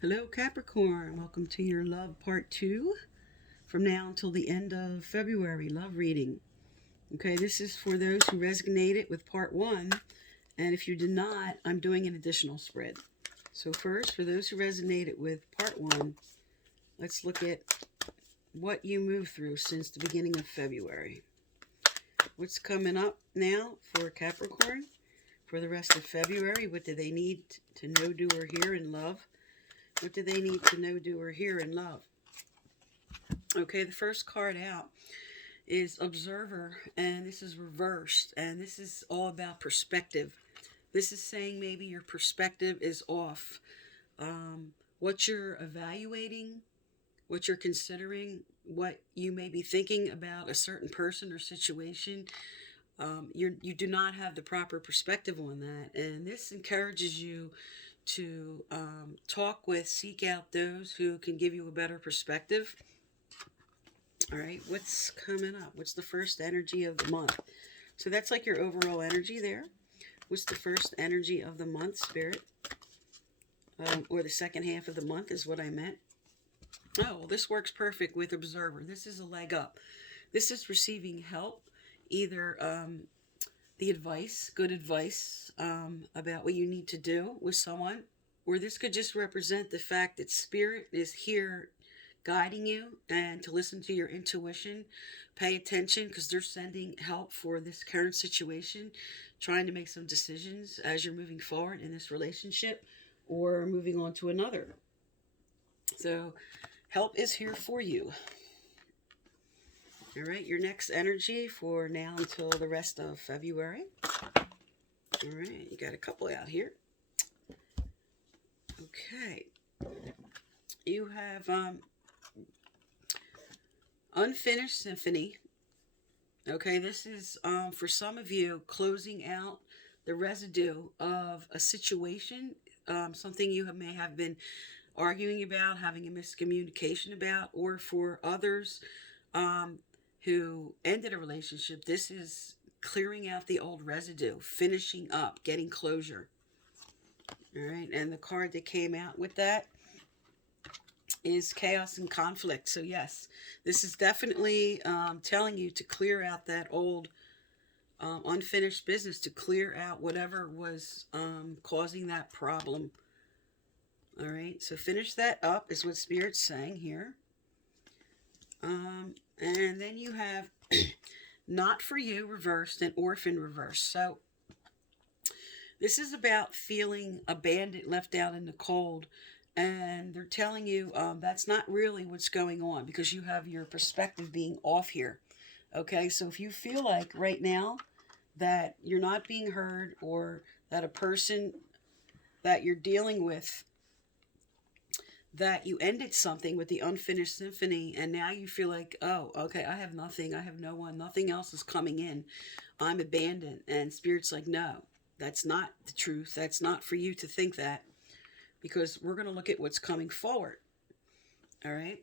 Hello, Capricorn. Welcome to your love part two from now until the end of February love reading. Okay, this is for those who resonated with part one, and if you did not, I'm doing an additional spread. So, first, for those who resonated with part one, let's look at what you moved through since the beginning of February. What's coming up now for Capricorn for the rest of February? What do they need to know, do, or hear in love? What do they need to know, do, or hear in love? Okay, the first card out is Observer, and this is reversed, and this is all about perspective. This is saying maybe your perspective is off. What you're evaluating, what you're considering, what you may be thinking about a certain person or situation, you do not have the proper perspective on that, and this encourages you to seek out those who can give you a better perspective. All right, what's coming up? What's the first energy of the month? So that's like your overall energy there. What's the first energy of the month, Spirit? Or the second half of the month is what I meant. Oh, well, this works perfect with Observer. This is a leg up. This is receiving help, either the advice, good advice about what you need to do with someone, or this could just represent the fact that Spirit is here guiding you and to listen to your intuition. Pay attention because they're sending help for this current situation, trying to make some decisions as you're moving forward in this relationship or moving on to another. So help is here for you. All right, your next energy for now until the rest of February. All right, you got a couple out here. Okay. You have Unfinished Symphony. Okay, this is for some of you closing out the residue of a situation, something you may have been arguing about, having a miscommunication about, or for others who ended a relationship, this is clearing out the old residue, finishing up, getting closure. All right, and the card that came out with that is Chaos and Conflict. So yes, this is definitely telling you to clear out that old unfinished business, to clear out whatever was causing that problem. All right, so finish that up is what Spirit's saying here. And then you have Not For You reversed and Orphan reversed. So this is about feeling abandoned, left out in the cold. And they're telling you that's not really what's going on because you have your perspective being off here. Okay, so if you feel like right now that you're not being heard, or that a person that you're dealing with, that you ended something with the unfinished symphony and now you feel like, oh, okay, I have nothing, I have no one, nothing else is coming in, I'm abandoned. And Spirit's like, no, that's not the truth. That's not for you to think that, because we're going to look at what's coming forward. All right,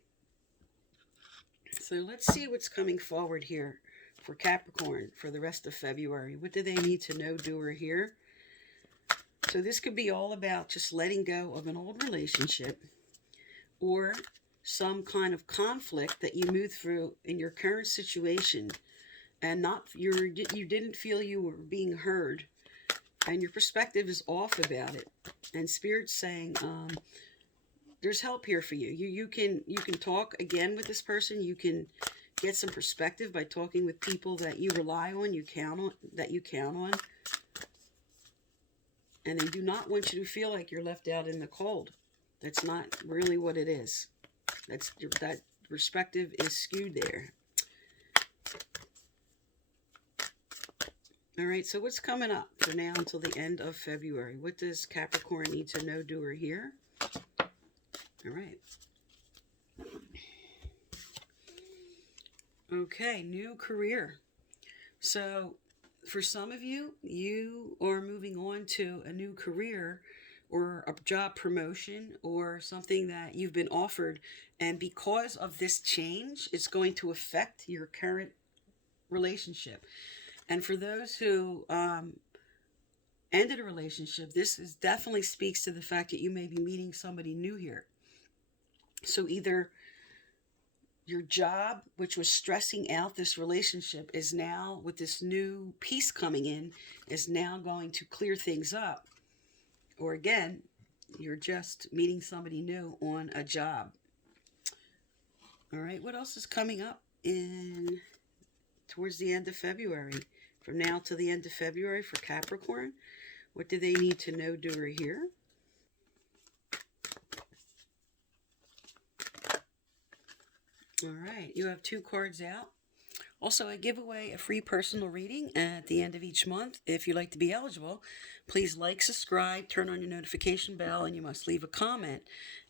so let's see what's coming forward here for Capricorn for the rest of February. What do they need to know, do, or hear? So this could be all about just letting go of an old relationship, or some kind of conflict that you moved through in your current situation, and you didn't feel you were being heard, and your perspective is off about it. And Spirit's saying there's help here for you. You can talk again with this person. You can get some perspective by talking with people that you rely on, you count on, and they do not want you to feel like you're left out in the cold. That's not really what it is. That perspective is skewed there. All right, so what's coming up for now until the end of February? What does Capricorn need to know, do, or hear? All right. Okay, new career. So for some of you, you are moving on to a new career or a job promotion or something that you've been offered. And because of this change, it's going to affect your current relationship. And for those who ended a relationship, this is definitely speaks to the fact that you may be meeting somebody new here. So either your job, which was stressing out this relationship, is now, with this new peace coming in, is now going to clear things up. Or again, you're just meeting somebody new on a job. All right, what else is coming up in towards the end of February? From now to the end of February for Capricorn, what do they need to know, do, or hear? All right, you have 2 cards out. Also, I give away a free personal reading at the end of each month. If you'd like to be eligible, please like, subscribe, turn on your notification bell, and you must leave a comment.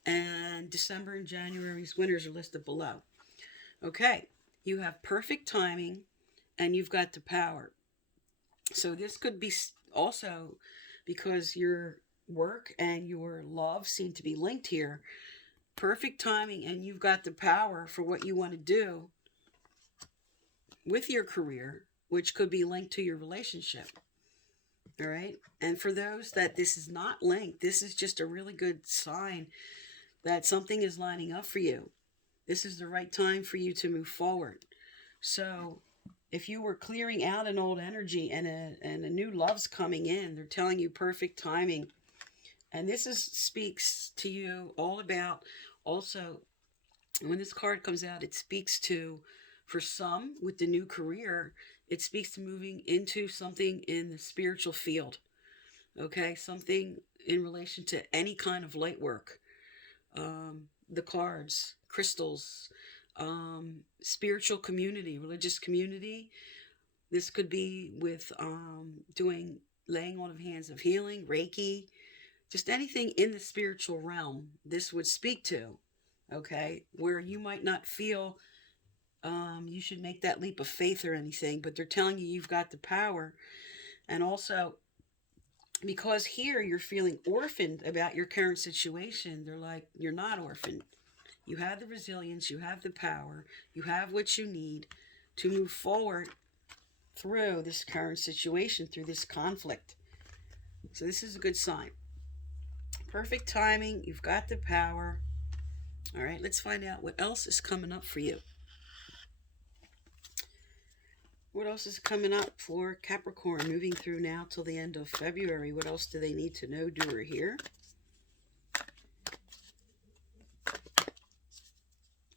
And December and January's winners are listed below. Okay, you have perfect timing, and you've got the power. So this could be also because your work and your love seem to be linked here. Perfect timing, and you've got the power for what you want to do with your career, which could be linked to your relationship. All right. And for those that this is not linked, this is just a really good sign that something is lining up for you. This is the right time for you to move forward. So if you were clearing out an old energy and a new love's coming in, they're telling you perfect timing. And this speaks to you all about, also, when this card comes out, it speaks to, for some, with the new career, it speaks to moving into something in the spiritual field. Okay, something in relation to any kind of light work. The cards, crystals, spiritual community, religious community. This could be with doing laying on of hands of healing, Reiki, just anything in the spiritual realm. This would speak to, okay, where you might not feel you should make that leap of faith or anything, but they're telling you you've got the power. And also, because here you're feeling orphaned about your current situation, they're like, you're not orphaned. You have the resilience, you have the power, you have what you need to move forward through this current situation, through this conflict. So this is a good sign. Perfect timing, you've got the power. All right, let's find out what else is coming up for you. What else is coming up for Capricorn, moving through now till the end of February? What else do they need to know, do, or hear?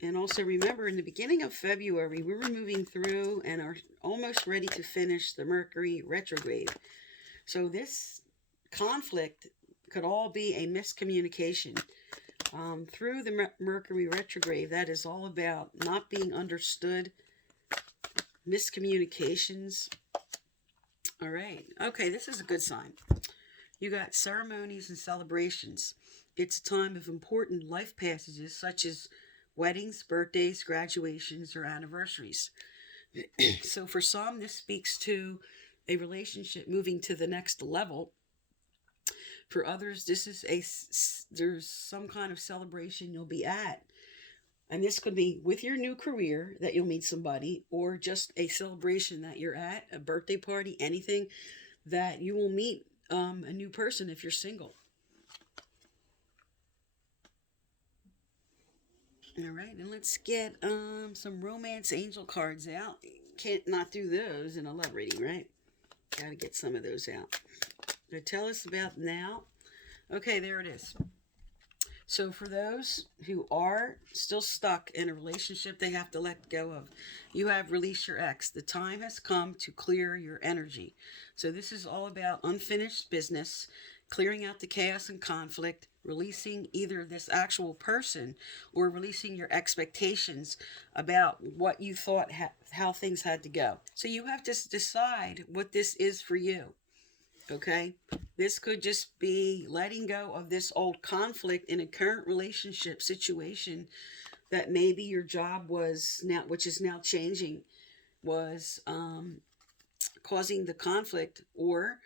And also remember, in the beginning of February, we were moving through and are almost ready to finish the Mercury retrograde. So this conflict could all be a miscommunication. Through the Mercury retrograde, that is all about not being understood, miscommunications. All right. Okay, this is a good sign. You got ceremonies and celebrations. It's a time of important life passages such as weddings, birthdays, graduations, or anniversaries. So for some, this speaks to a relationship moving to the next level. For others, this is there's some kind of celebration you'll be at. And this could be with your new career that you'll meet somebody, or just a celebration that you're at, a birthday party, anything that you will meet a new person if you're single. All right, and let's get some romance angel cards out. Can't not do those in a love reading, right? Got to get some of those out. So tell us about now. Okay, there it is. So for those who are still stuck in a relationship they have to let go of, you have released your ex. The time has come to clear your energy. So this is all about unfinished business, clearing out the chaos and conflict, releasing either this actual person or releasing your expectations about what you thought, how things had to go. So you have to decide what this is for you. Okay, this could just be letting go of this old conflict in a current relationship situation that maybe your job was now, which is now changing, was causing the conflict. Or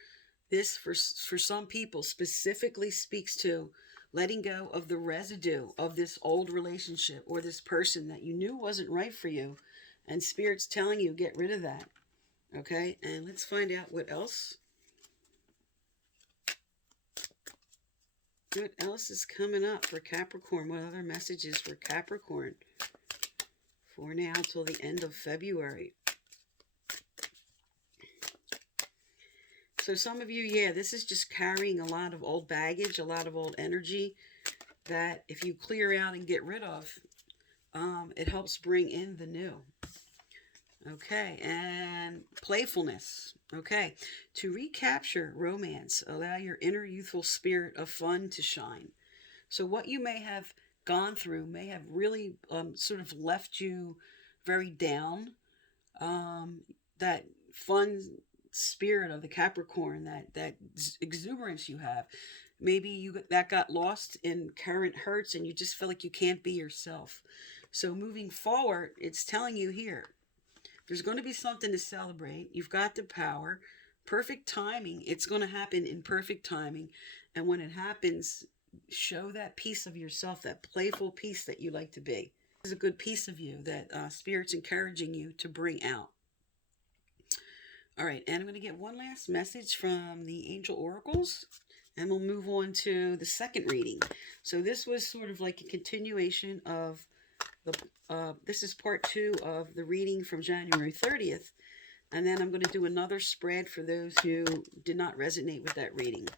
this, for some people, specifically speaks to letting go of the residue of this old relationship or this person that you knew wasn't right for you, and Spirit's telling you get rid of that. Okay, and let's find out what else. What else is coming up for Capricorn? What other messages for Capricorn for now till the end of February? So some of you, yeah, this is just carrying a lot of old baggage, a lot of old energy that if you clear out and get rid of, it helps bring in the new. Okay, and playfulness. Okay, to recapture romance, allow your inner youthful spirit of fun to shine. So what you may have gone through may have really sort of left you very down. That fun spirit of the Capricorn, that exuberance you have, maybe that got lost in current hurts and you just feel like you can't be yourself. So moving forward, it's telling you here, there's going to be something to celebrate. You've got the power. Perfect timing. It's going to happen in perfect timing. And when it happens, show that piece of yourself, that playful piece that you like to be. This is a good piece of you that Spirit's encouraging you to bring out. All right, and I'm going to get one last message from the Angel Oracles, and we'll move on to the second reading. So this was sort of like a continuation of this is part 2 of the reading from January 30th. And then I'm going to do another spread for those who did not resonate with that reading.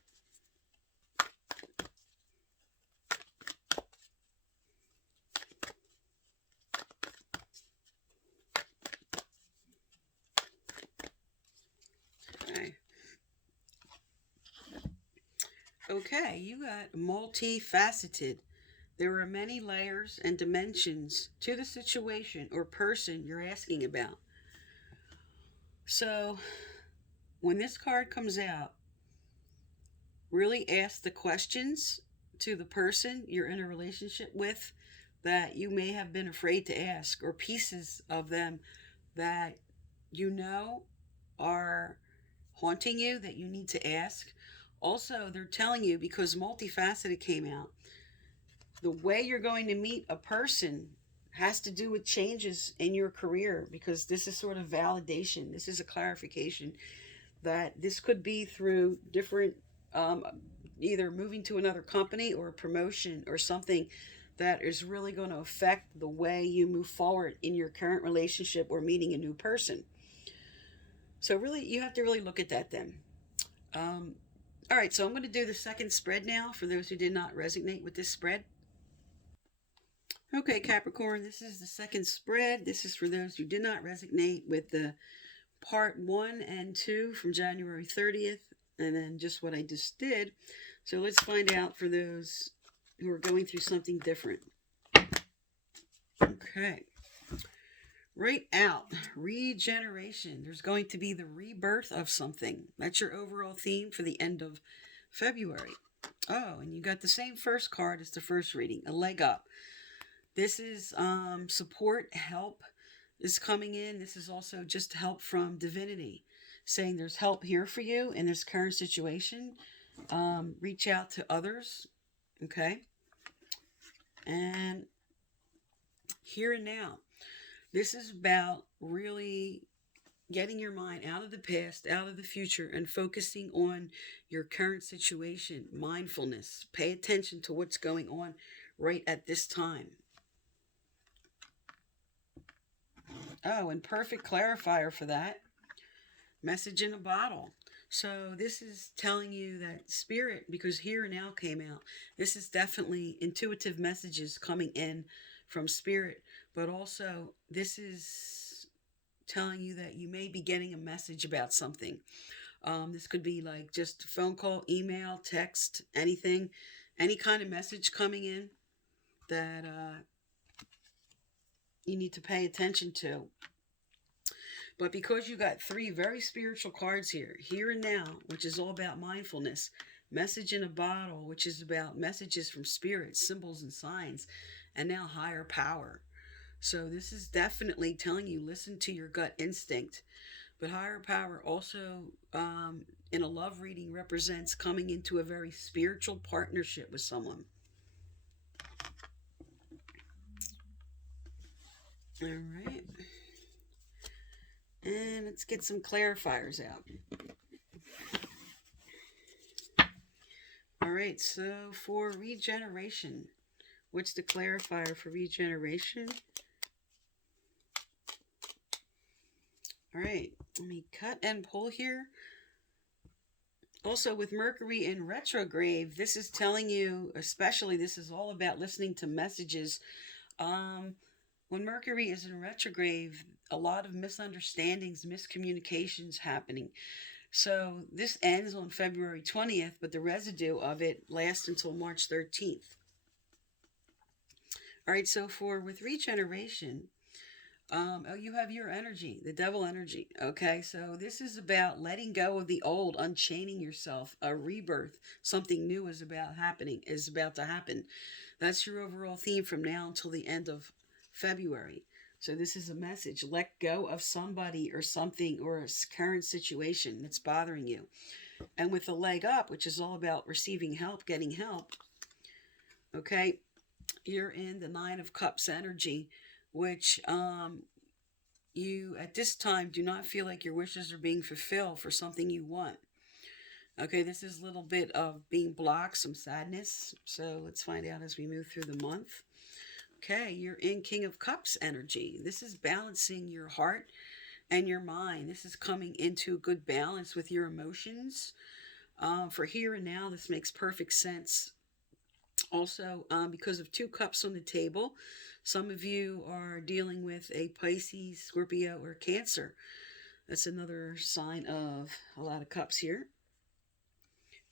Okay, you got multifaceted. There are many layers and dimensions to the situation or person you're asking about. So, when this card comes out, really ask the questions to the person you're in a relationship with that you may have been afraid to ask, or pieces of them that you know are haunting you that you need to ask. Also, they're telling you, because multifaceted came out, the way you're going to meet a person has to do with changes in your career, because this is sort of validation. This is a clarification that this could be through different, either moving to another company or a promotion or something that is really going to affect the way you move forward in your current relationship or meeting a new person. So really, you have to really look at that then. All right, so I'm going to do the second spread now for those who did not resonate with this spread. Okay, Capricorn, this is the second spread. This is for those who did not resonate with the part 1 and 2 from January 30th, and then just what I just did. So let's find out for those who are going through something different. Okay. Right out, regeneration. There's going to be the rebirth of something. That's your overall theme for the end of February. Oh, and you got the same first card as the first reading, a leg up. This is support, help is coming in. This is also just help from divinity, saying there's help here for you in this current situation. Reach out to others, okay? And here and now. This is about really getting your mind out of the past, out of the future, and focusing on your current situation. Mindfulness. Pay attention to what's going on right at this time. Oh, and perfect clarifier for that. Message in a bottle. So this is telling you that Spirit, because Here and Now came out, this is definitely intuitive messages coming in from Spirit. But also, this is telling you that you may be getting a message about something. This could be like just a phone call, email, text, anything. Any kind of message coming in that you need to pay attention to. But because you got 3 very spiritual cards here, Here and Now, which is all about mindfulness, Message in a Bottle, which is about messages from Spirit, symbols and signs, and now Higher Power. So this is definitely telling you, listen to your gut instinct. But Higher Power also, in a love reading, represents coming into a very spiritual partnership with someone. All right. And let's get some clarifiers out. All right. right, so for regeneration, what's the clarifier for regeneration? All right, let me cut and pull here. Also, with Mercury in retrograde, this is telling you, especially, this is all about listening to messages. When Mercury is in retrograde, a lot of misunderstandings, miscommunications happening. So this ends on February 20th, but the residue of it lasts until March 13th. All right, so with regeneration, you have your energy, the devil energy. Okay, so this is about letting go of the old, unchaining yourself, a rebirth. Something new is about to happen. That's your overall theme from now until the end of February. So this is a message. Let go of somebody or something or a current situation that's bothering you. And with the leg up, which is all about receiving help, getting help, okay, you're in the Nine of Cups energy, which you at this time do not feel like your wishes are being fulfilled for something you want. Okay, this is a little bit of being blocked, some sadness. So let's find out as we move through the month. Okay, you're in King of Cups energy. This is balancing your heart and your mind. This is coming into a good balance with your emotions. For here and now, this makes perfect sense. Also, because of 2 cups on the table, some of you are dealing with a Pisces, Scorpio, or Cancer. That's another sign of a lot of cups here.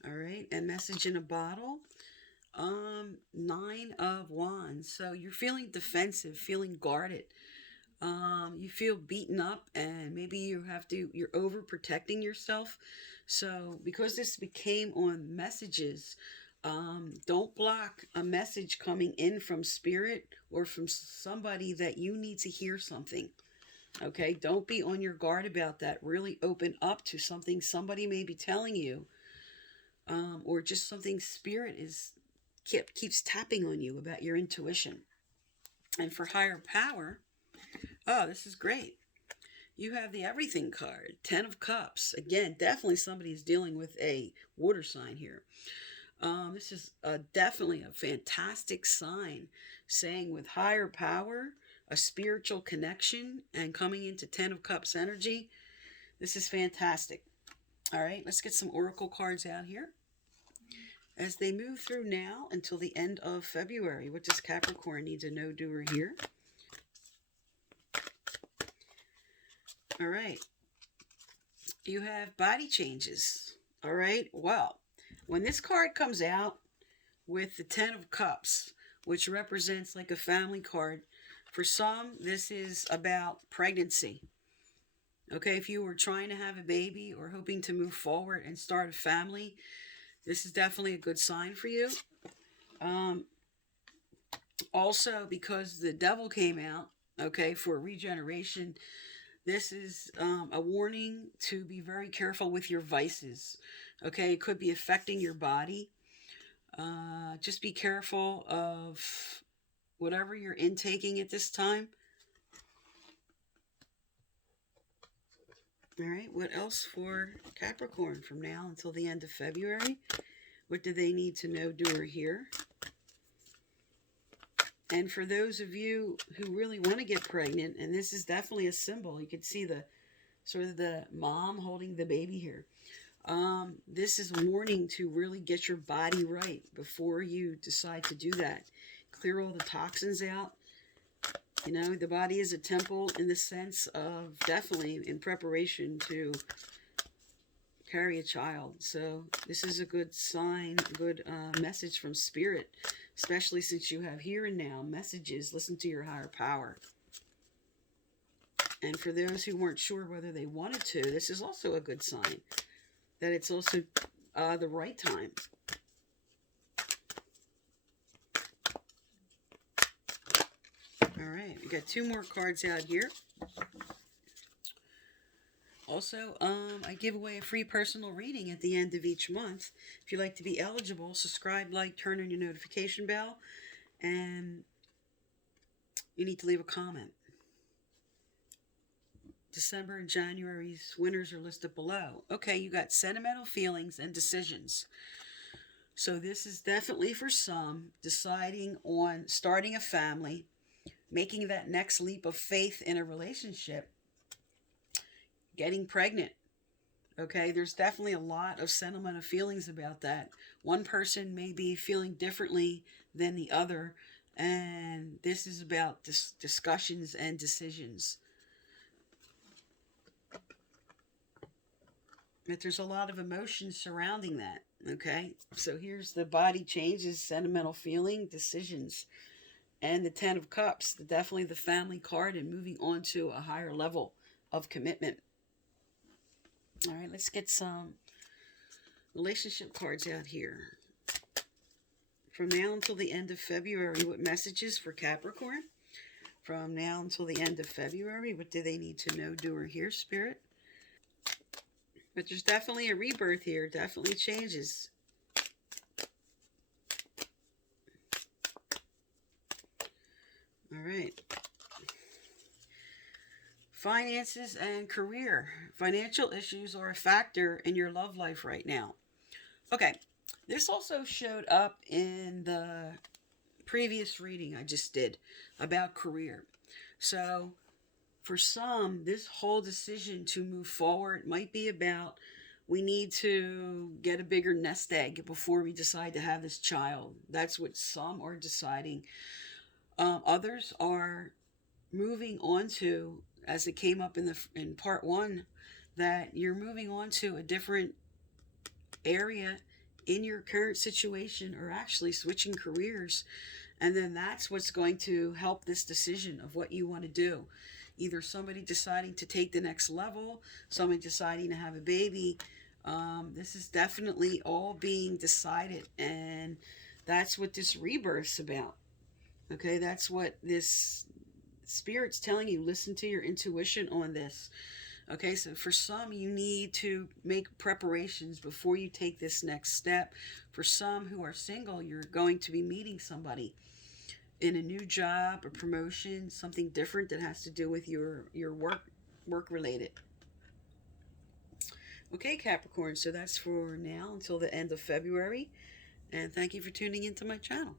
All right, and message in a bottle. 9 of Wands. So you're feeling defensive, feeling guarded. You feel beaten up, and maybe you're overprotecting yourself. So because this became on messages, don't block a message coming in from spirit or from somebody that you need to hear something. Okay, don't be on your guard about that. Really open up to something somebody may be telling you, or just something spirit keeps tapping on you about your intuition. And for higher power, oh, this is great. You have the Everything card, 10 of Cups. Again, definitely somebody is dealing with a water sign here. This is definitely a fantastic sign, saying with higher power, a spiritual connection, and coming into 10 of Cups energy. This is fantastic. All right, let's get some oracle cards out here. As they move through now until the end of February, what does Capricorn need to know, doer here? All right. You have body changes. All right. Well, when this card comes out with the 10 of Cups, which represents like a family card, for some, this is about pregnancy. Okay. If you were trying to have a baby or hoping to move forward and start a family, this is definitely a good sign for you. Also, because the devil came out, okay, for regeneration, this is a warning to be very careful with your vices. Okay, it could be affecting your body. Just be careful of whatever you're intaking at this time. All right, what else for Capricorn from now until the end of February? What do they need to know, doer here? And for those of you who really want to get pregnant, and this is definitely a symbol, you can see the sort of the mom holding the baby here. This is a warning to really get your body right before you decide to do that. Clear all the toxins out. You know, the body is a temple in the sense of definitely in preparation to carry a child. So this is a good sign, good message from spirit, especially since you have here and now messages. Listen to your higher power. And for those who weren't sure whether they wanted to, this is also a good sign that it's also the right time. All right, we got 2 more cards out here. Also, I give away a free personal reading at the end of each month. If you'd like to be eligible, subscribe, like, turn on your notification bell, and you need to leave a comment. December and January's winners are listed below. Okay, you got sentimental feelings and decisions. So this is definitely for some deciding on starting a family, making that next leap of faith in a relationship, getting pregnant. Okay, there's definitely a lot of sentiment of feelings about that. One person may be feeling differently than the other, and this is about discussions and decisions. But there's a lot of emotion surrounding that. Okay, so here's the body changes, sentimental feeling, decisions, and the Ten of Cups, definitely the family card, and moving on to a higher level of commitment. All right, let's get some relationship cards out here. From now until the end of February, what messages for Capricorn? From now until the end of February, what do they need to know, do, or hear, Spirit? But there's definitely a rebirth here, definitely changes. All right. Finances and career. Financial issues are a factor in your love life right now. Okay, this also showed up in the previous reading I just did about career. So, for some, this whole decision to move forward might be about we need to get a bigger nest egg before we decide to have this child. That's what some are deciding. Others are moving on to, as it came up in part one, that you're moving on to a different area in your current situation, or actually switching careers, and then that's what's going to help this decision of what you want to do. Either somebody deciding to take the next level, somebody deciding to have a baby. This is definitely all being decided, and that's what this rebirth's about. Okay, that's what this spirit's telling you. Listen to your intuition on this. Okay, so for some, you need to make preparations before you take this next step. For some who are single, you're going to be meeting somebody in a new job, a promotion, something different that has to do with your work related. Okay, Capricorn, so that's for now until the end of February. And thank you for tuning into my channel.